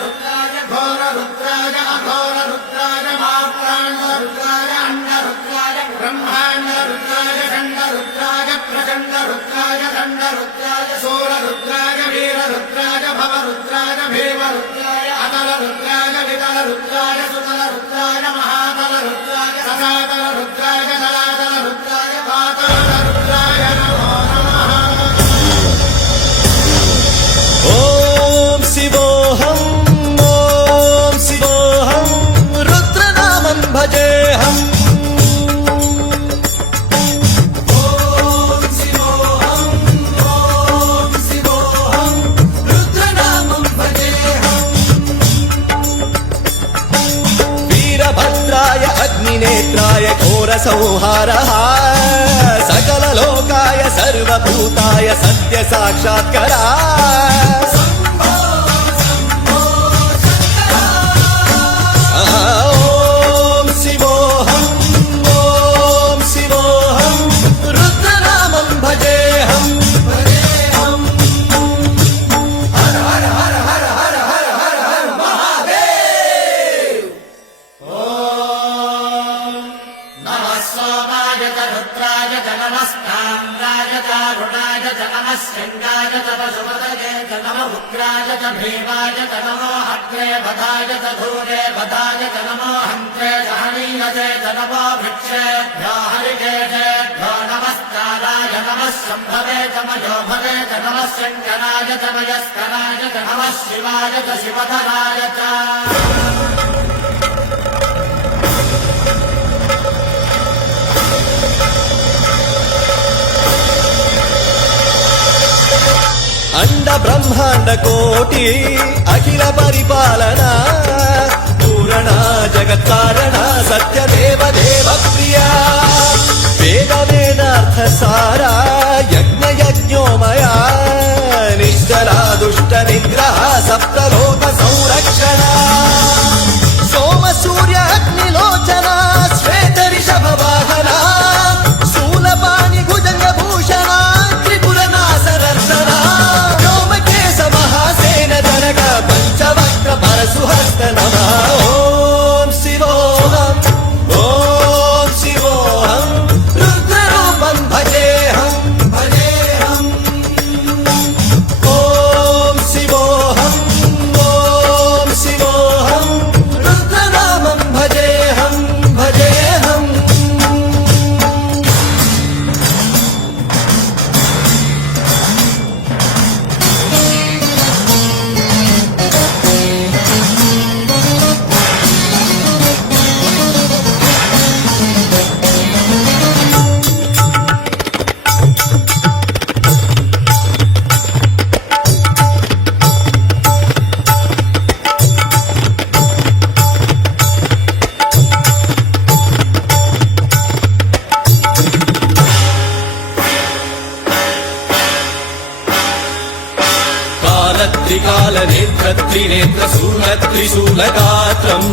रुद्राय घोर रुद्राय अघोर रुद्राय माप्राण रुद्राय अंड रुद्राय ब्रह्मांड रुद्राय खंड रुद्राय प्रचंड रुद्राय दंड रुद्राय सूर रुद्राय वीर रुद्राय भव रुद्राय भीम रुद्राय अतल रुद्राय वितल रुद्राय सुतल रुद्राय महातल रुद्राय सनातन रुद्राय जलातल रुद्राय पाताल रुद्राय नमो नमः। ओम शिवोऽहं रुद्रनामं भजेऽहम्। वीरभद्राय अग्निनेत्राय घोरसंहारः सकललोकाय सर्वभूताय सत्य साक्षात्करा। ओम शिवोऽहं रुद्रनामं भजेऽहम्। हर हर हर हर हर हर हर हर महादेव। नमः सोमाय च रुद्राय च नमस्ताम्राय च रुणाय च नमः शृङ्गाय च पशुपतये च नमः उग्राय च भीमाय च नमो अग्रे भदाय च धूरे भदाय च नमो हन्त्रे च हनीयते च नमो वृक्षेभ्यो हरिकेशेभ्यो नमस्काराय नमः शम्भवे च मयोभवे च नमः शङ्कराय च मयस्कराय च नमः शिवाय च शिवधराय च। अंड ब्रह्मांड कोटि अखिल परिपालना पूरणा जगत्कारणा सत्य देव देव प्रिया वेद वेदार्थ सारा यज्ञ यज्ञोमया निश्चला दुष्ट निग्रह सप्तलोक संरक्षणा सोम सूर्य अग्निलोचना श्वेत ऋषभ वाहना शूलपाणि भुजंग भूषणा त्रिपुर नासनर्दना पंचवक्र परशुहस्त नमः। ओम शिवोऽहं रुद्ररूपं भजेऽहम्। ओम शिवोऽहं रुद्रनामं भजेऽहम्। त्रिकाल नेत्र त्रिनेत्र शूल त्रिशूलगात्रम्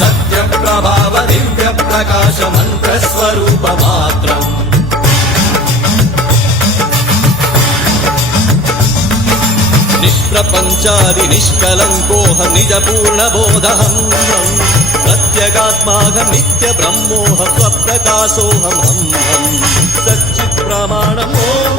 सत्य प्रभाव दिव्य प्रकाश मंत्र स्वरूप मात्रम् निष्प्रपंचादि निष्कलंकोऽहं निज पूर्ण बोधहम् प्रत्यगात्माहं नित्य ब्रह्मोऽहं स्वप्रकाशोऽहम् सच्चित् प्रमाणम्। ओम